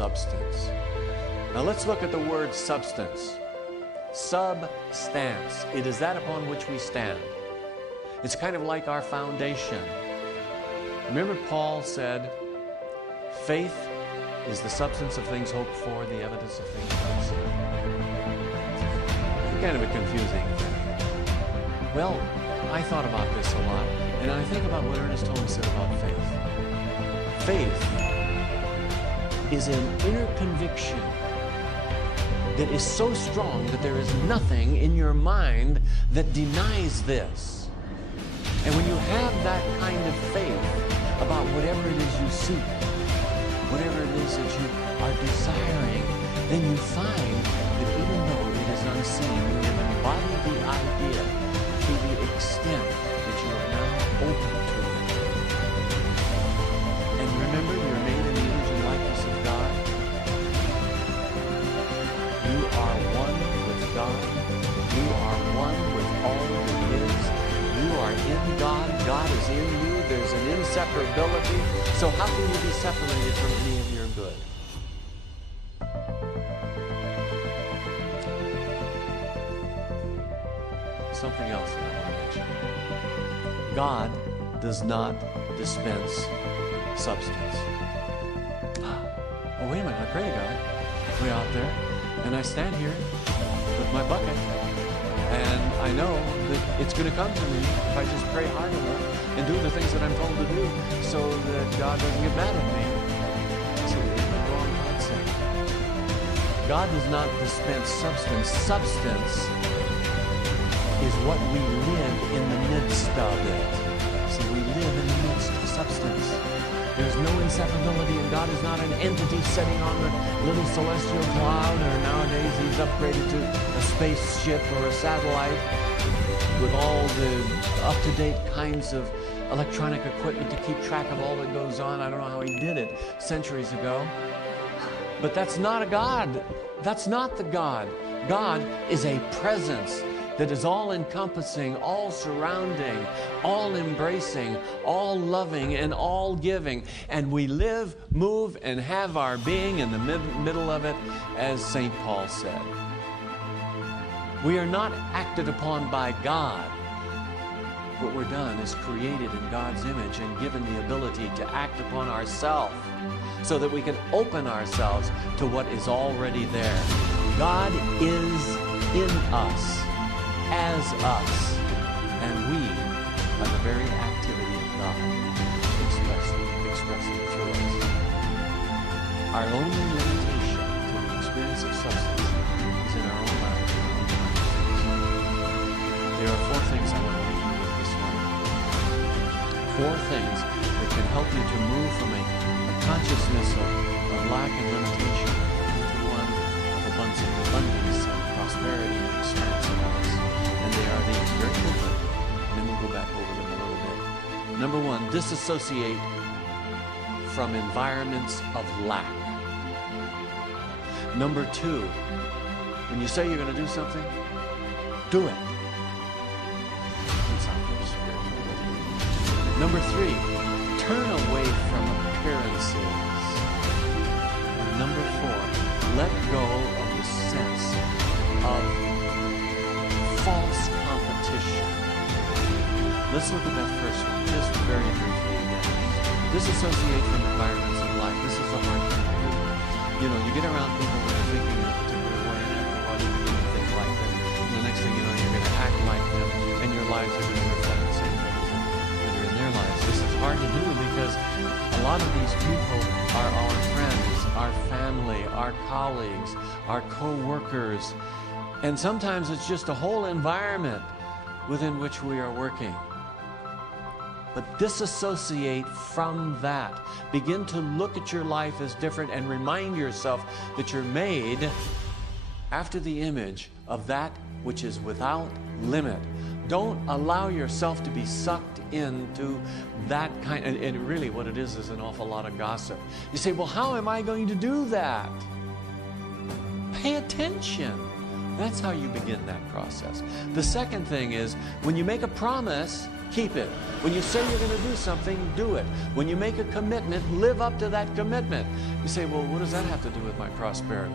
substance. Now let's look at the word substance. Substance. It is that upon which we stand. It's kind of like our foundation. Remember Paul said, faith is the substance of things hoped for, the evidence of things not seen. Kind of a confusing thing. Well, I thought about this a lot, and I think about what Ernest Holmes said about faith. Faith is an inner conviction that is so strong that there is nothing in your mind that denies this. And when you have that kind of faith about whatever it is you seek, whatever it is that you are desiring, then you find that even though it is unseen, you have embodied the idea to the extent that you are now open to it. And remember, you're made in the image and likeness of God. You are one with God. You are one with all that is. You are in God. God is in you. There's an inseparability. So how can you be separated from any of your good? Something else that I want to mention. God does not dispense substance. Oh, wait a minute, I pray to God way out there, and I stand here with my bucket, and I know that it's going to come to me if I just pray hard enough and do the things that I'm told to do so that God doesn't get mad at me. So it's the wrong concept. God does not dispense substance. Substance is what we live in the midst of it. See, we live in the midst of substance. There's no inseparability, and God is not an entity sitting on a little celestial cloud, or nowadays he's upgraded to a spaceship or a satellite with all the up-to-date kinds of electronic equipment to keep track of all that goes on. I don't know how he did it centuries ago. But that's not a God. That's not the God. God is a presence that is all-encompassing, all-surrounding, all-embracing, all-loving, and all-giving. And we live, move, and have our being in the middle of it, as St. Paul said. We are not acted upon by God. What we're done is created in God's image and given the ability to act upon ourselves so that we can open ourselves to what is already there. God is in us, as us, and we are the very activity of God expressing through us. Our only limitation to the experience of substance is in our own lives. There are four things I want to leave you with this morning. Four things that can help you to move from a consciousness of lack and limitation into one of abundance and prosperity and expansiveness. And they are these, very quickly, and then we'll go back over them a little bit. Number one, disassociate from environments of lack. Number two, when you say you're going to do something, do it. Number three, turn away from appearances. And number four, let go of the sense of false competition. Let's look at that first one, just very briefly again. Disassociate from environments of life. This is a hard thing to do. You know, you get around people that are thinking in a particular way, and after a while you begin to think like them. And the next thing you know, you're going to act like them, and your lives are going to reflect the same things that are in their lives. This is hard to do because a lot of these people are our friends, our family, our colleagues, our co-workers, and sometimes it's just a whole environment within which we are working. But disassociate from that. Begin to look at your life as different and remind yourself that you're made after the image of that which is without limit. Don't allow yourself to be sucked into that kind of, and really what it is an awful lot of gossip. You say, well, how am I going to do that? Pay attention. That's how you begin that process. The second thing is, when you make a promise, keep it. When you say you're going to do something, do it. When you make a commitment, live up to that commitment. You say, well, what does that have to do with my prosperity?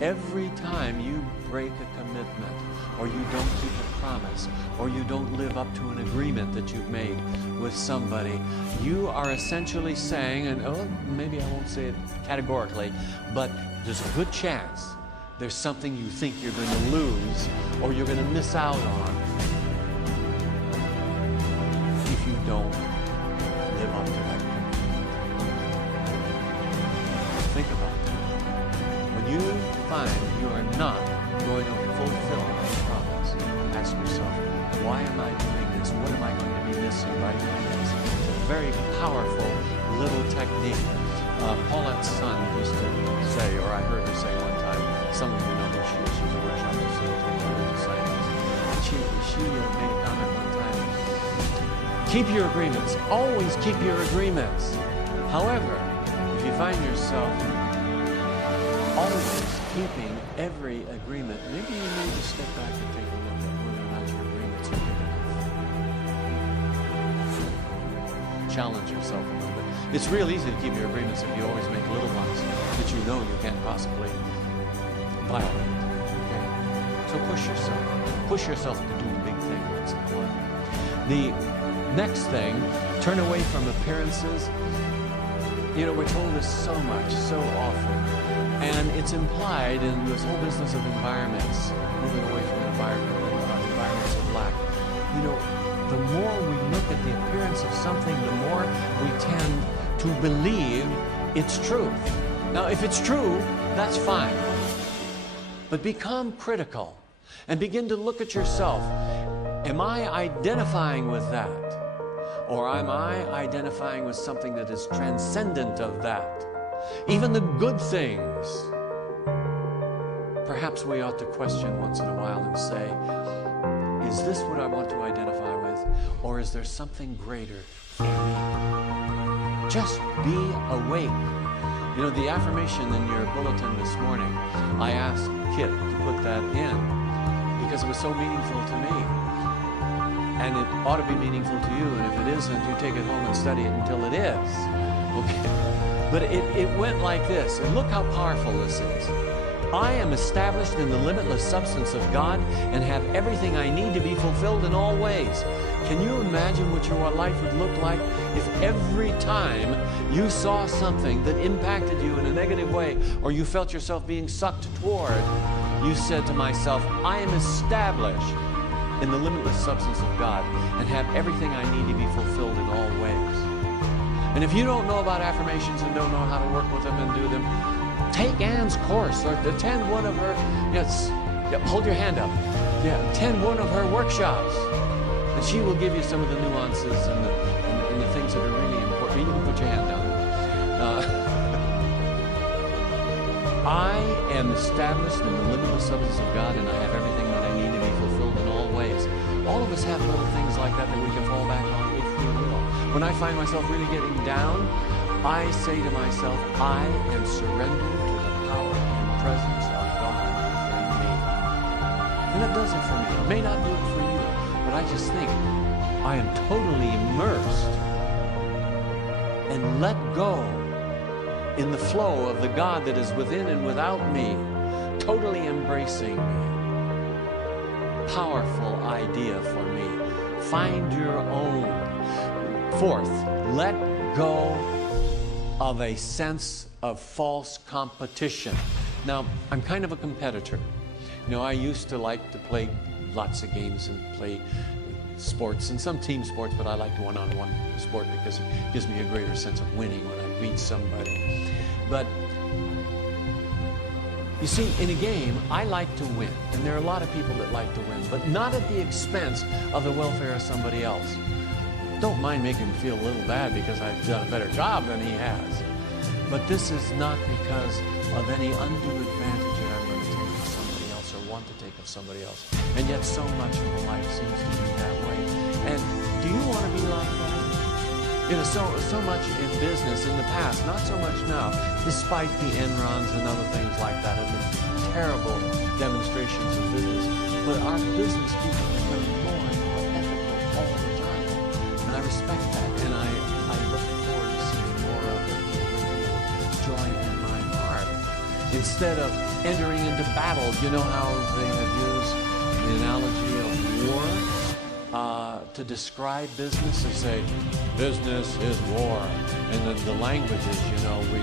Every time you break a commitment, or you don't keep a promise, or you don't live up to an agreement that you've made with somebody, you are essentially saying, and maybe I won't say it categorically, but there's a good chance there's something you think you're going to lose or you're going to miss out on if you don't live up to that commitment. Think about that. When you find you are not going to fulfill a promise, ask yourself, why am I doing this? What am I going to be missing by doing this? It's a very powerful little technique. Paulette's son used to say, or I heard her say one time, some of you know who she is, she's a workshop facilitator, religious scientist. She made a comment one time, keep your agreements, always keep your agreements. However, if you find yourself always keeping every agreement, maybe you need to step back and take a look at whether or not your agreements are big enough. Challenge yourself a little bit. It's real easy to keep your agreements if you always make little ones that you know you can't possibly violate. Okay? So push yourself to do the big thing that's important. The next thing, turn away from appearances. You know, we're told this so much, so often, and it's implied in this whole business of environments, moving away from environments of lack. You know, the more we look at the appearance of something, the more we tend to believe it's truth. Now, if it's true, that's fine. But become critical and begin to look at yourself. Am I identifying with that? Or am I identifying with something that is transcendent of that? Even the good things. Perhaps we ought to question once in a while and say, is this what I want to identify with? Or is there something greater for me? Just be awake. You know, the affirmation in your bulletin this morning, I asked Kit to put that in because it was so meaningful to me. And it ought to be meaningful to you, and if it isn't, you take it home and study it until it is. Okay? But it went like this, and look how powerful this is. I am established in the limitless substance of God and have everything I need to be fulfilled in all ways. Can you imagine what your life would look like if every time you saw something that impacted you in a negative way, or you felt yourself being sucked toward, you said to myself, I am established in the limitless substance of God and have everything I need to be fulfilled in all ways. And if you don't know about affirmations and don't know how to work with them and do them, take Ann's course or attend one of her, hold your hand up, attend one of her workshops. And she will give you some of the nuances and the things that are really important. You can put your hand down. I am established in the limitless substance of God, and I have everything that I need to be fulfilled in all ways. All of us have little things like that we can fall back on if we will. When I find myself really getting down, I say to myself, I am surrendered to the power and presence of God within me. And that does it for me. It may not do it for you, but I just think I am totally immersed and let go in the flow of the God that is within and without me, totally embracing me. Powerful idea for me. Find your own. Fourth, let go of a sense of false competition. Now, I'm kind of a competitor. You know, I used to like to play lots of games and play sports and some team sports, but I like one-on-one sport because it gives me a greater sense of winning when I beat somebody. But you see, in a game, I like to win, and there are a lot of people that like to win, but not at the expense of the welfare of somebody else. Don't mind making him feel a little bad because I've done a better job than he has. But this is not because of any undue advantage that I'm going to take of somebody else or want to take of somebody else. And yet so much of life seems to be that way. And do you want to be like that? You know, so much in business in the past, not so much now, despite the Enrons and other things like that and the terrible demonstrations of business. But our business people are becoming more and more ethical all the time. respect that, and I look forward to seeing more of it with joy in my heart. Instead of entering into battle, you know how they have used the analogy of war to describe business? They say, business is war. And then the language is, you know, we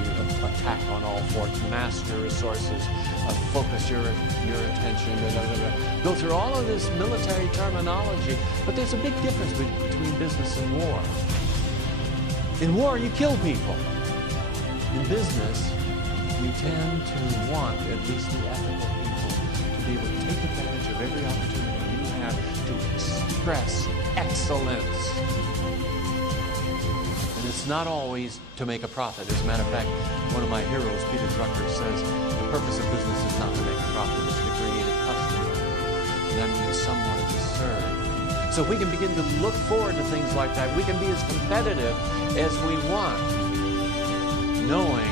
attack on all four, master resources, focus your attention, blah, blah, blah. Go through all of this military terminology, but there's a big difference between business and war. In war, you kill people. In business, you tend to want, at least the ethical people, to be able to take advantage of every opportunity you have to express excellence. And it's not always to make a profit. As a matter of fact, one of my heroes, Peter Drucker, says the purpose of business is not to make a profit, it's to create a customer. And that means someone to serve. So if we can begin to look forward to things like that, we can be as competitive as we want, knowing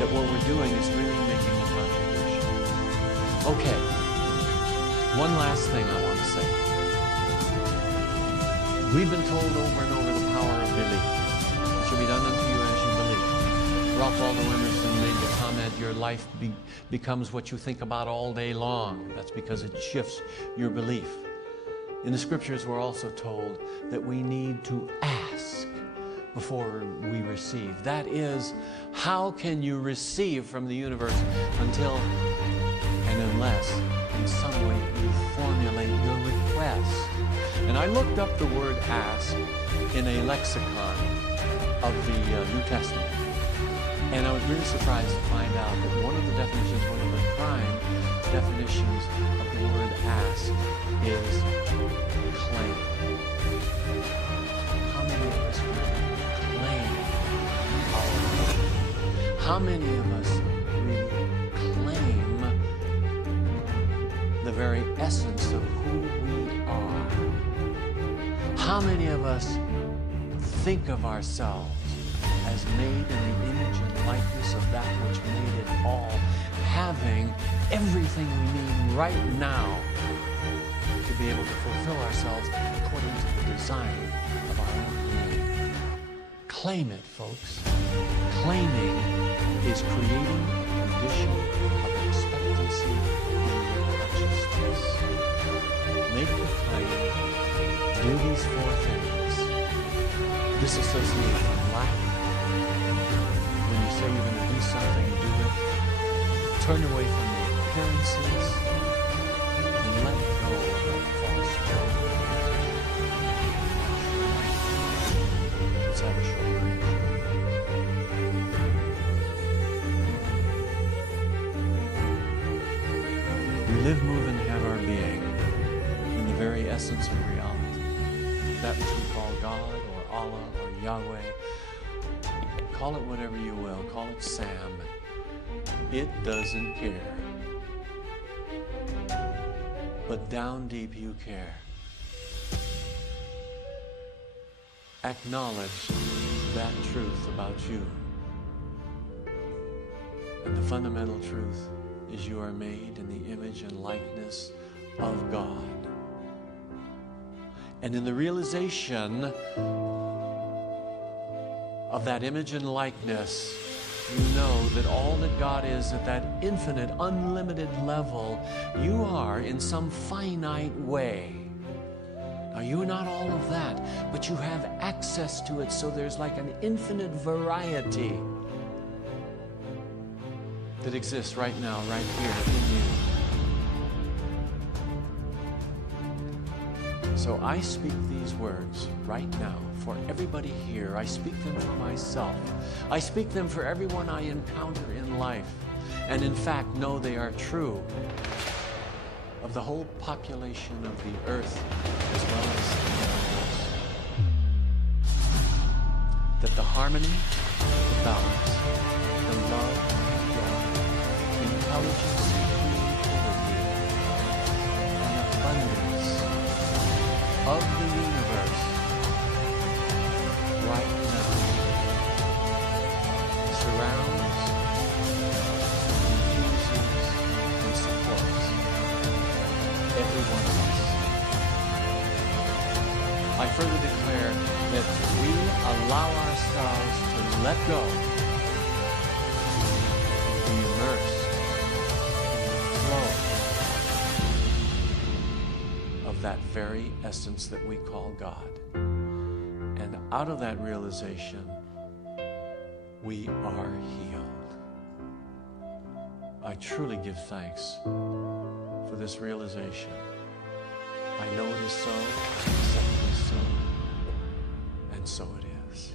that what we're doing is really making a contribution. Okay, one last thing I want to say. We've been told over and over the power of belief. It should be done unto you as you believe. Ralph Waldo Emerson made the comment, your life becomes what you think about all day long. That's because it shifts your belief. In the scriptures, we're also told that we need to ask before we receive. That is, how can you receive from the universe until and unless in some way you formulate your request? And I looked up the word ask in a lexicon of the New Testament. And I was really surprised to find out that one of the definitions, one of the prime definitions of the word ask is claim. How many of us really claim our How many of us really claim the very essence of who we are? How many of us think of ourselves as made in the image and likeness of that which made it all, having everything we need right now to be able to fulfill ourselves according to the design of our own being? Claim it, folks. Claiming is creating a condition of expectancy in your consciousness. Make the claim. Do these four things. Disassociate from lack. When you say you're going to do something, do it. Turn away from the appearances and let go of that false hope. Let's have a short break. We live, move, and have our being in the very essence of reality. That which we call God or Allah or Yahweh. Call it whatever you will. Call it Sam. It doesn't care. But down deep you care. Acknowledge that truth about you. And the fundamental truth is you are made in the image and likeness of God. And in the realization of that image and likeness, you know that all that God is at that infinite, unlimited level, you are in some finite way. Now, you're not all of that, but you have access to it, so there's like an infinite variety that exists right now, right here in you. So I speak these words right now for everybody here. I speak them for myself. I speak them for everyone I encounter in life. And in fact, know they are true of the whole population of the earth as well as the universe. That the harmony, the balance, the love, the intelligence, creativity, and abundance of the universe right now surrounds, infuses, and supports every one of us. I further declare that allow ourselves to let go, be immersed in the flow of that very essence that we call God. And out of that realization, we are healed. I truly give thanks for this realization. I know it is so, I accept it is so, and so it is.